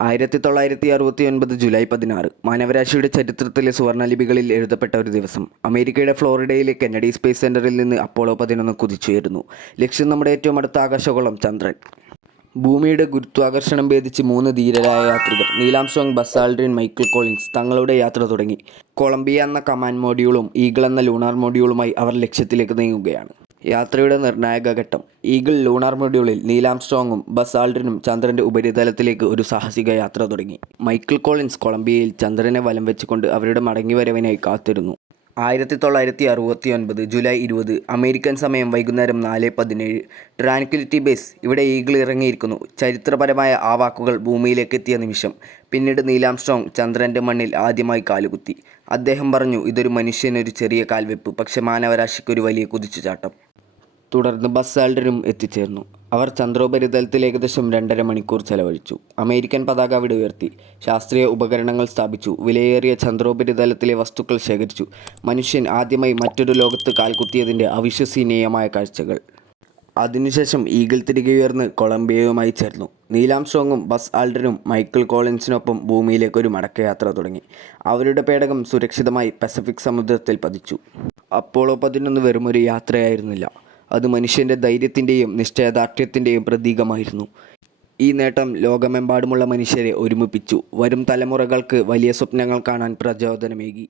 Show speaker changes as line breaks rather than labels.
ആയിരത്തി തൊള്ളായിരത്തി അറുപത്തി ഒൻപത് ജൂലൈ പതിനാറ് മാനവരാശിയുടെ ചരിത്രത്തിലെ സുവർണലിപികളിൽ എഴുതപ്പെട്ട ഒരു ദിവസം അമേരിക്കയുടെ ഫ്ലോറിഡയിലെ കെന്നഡി സ്പേസ് സെന്ററിൽ നിന്ന് അപ്പോളോ പതിനൊന്ന് കുതിച്ചുയരുന്നു. ലക്ഷ്യം നമ്മുടെ ഏറ്റവും അടുത്ത ആകാശഗോളം ചന്ദ്രൻ. ഭൂമിയുടെ ഗുരുത്വാകർഷണം ഭേദിച്ച് മൂന്ന് ധീരരായ യാത്രികർ Neil Armstrong Buzz Aldrin Michael Collins തങ്ങളുടെ യാത്ര തുടങ്ങി. കൊളംബിയ എന്ന കമാൻഡ് മോഡ്യൂളും ഈഗിൾ എന്ന ലൂണാർ മോഡ്യൂളുമായി അവർ ലക്ഷ്യത്തിലേക്ക് നീങ്ങുകയാണ്. യാത്രയുടെ നിർണായക ഘട്ടം. ഈഗിൾ ലൂണാർ മൊഡ്യൂളിൽ നീലാംസ്ട്രോങ്ങും ബസ് ആൾഡ്രിനും ചന്ദ്രന്റെ ഉപരിതലത്തിലേക്ക് ഒരു സാഹസിക യാത്ര തുടങ്ങി. മൈക്കിൾ കോളിൻസ് കൊളംബിയയിൽ ചന്ദ്രനെ വലം വെച്ചുകൊണ്ട് അവരുടെ മടങ്ങിവരവിനായി കാത്തിരുന്നു. ആയിരത്തി തൊള്ളായിരത്തി അറുപത്തി ഒൻപത് ജൂലൈ ഇരുപത് അമേരിക്കൻ സമയം വൈകുന്നേരം നാല് പതിനേഴ്. ട്രാൻക്വിലിറ്റി ബേസ് ഇവിടെ ഈഗിൾ ഇറങ്ങിയിരിക്കുന്നു. ചരിത്രപരമായ ആ വാക്കുകൾ ഭൂമിയിലേക്ക് എത്തിയ നിമിഷം. പിന്നീട് നീലാം നീലാംസ്ട്രോങ് ചന്ദ്രന്റെ മണ്ണിൽ ആദ്യമായി കാലുകുത്തി. അദ്ദേഹം പറഞ്ഞു ഇതൊരു മനുഷ്യനൊരു ചെറിയ കാൽവെപ്പ് പക്ഷെ മാനവരാശിക്കൊരു വലിയ കുതിച്ചുചാട്ടം. തുടർന്ന് ബസ് ആൾഡനും എത്തിച്ചേർന്നു. അവർ ചന്ദ്രോപരിതലത്തിൽ ഏകദേശം രണ്ടര മണിക്കൂർ ചെലവഴിച്ചു. അമേരിക്കൻ പതാക അവിടെ ഉയർത്തി ശാസ്ത്രീയ ഉപകരണങ്ങൾ സ്ഥാപിച്ചു. വിലയേറിയ ചന്ദ്രോപരിതലത്തിലെ വസ്തുക്കൾ ശേഖരിച്ചു. മനുഷ്യൻ ആദ്യമായി മറ്റൊരു ലോകത്ത് കാൽകുത്തിയതിന്റെ അവിശ്വസനീയമായ കാഴ്ചകൾ. അതിനുശേഷം ഈഗിൾ തിരികെ ഉയർന്ന് കൊളംബിയയുമായി ചേർന്നു. നീലാംസ്ട്രോങ്ങും ബസ് ആൾഡനും മൈക്കിൾ കോളിൻസിനൊപ്പം ഭൂമിയിലേക്ക് ഒരു മടക്കയാത്ര തുടങ്ങി. അവരുടെ പേടകം സുരക്ഷിതമായി പസഫിക് സമുദ്രത്തിൽ പതിച്ചു. അപ്പോളോ പതിനൊന്ന് വെറുമൊരു യാത്രയായിരുന്നില്ല. അത് മനുഷ്യന്റെ ധൈര്യത്തിന്റെയും നിശ്ചയദാർഢ്യത്തിന്റെയും പ്രതീകമായിരുന്നു. ഈ നേട്ടം ലോകമെമ്പാടുമുള്ള മനുഷ്യരെ ഒരുമിപ്പിച്ചു. വരും തലമുറകൾക്ക് വലിയ സ്വപ്നങ്ങൾ കാണാൻ പ്രചോദനമേകി.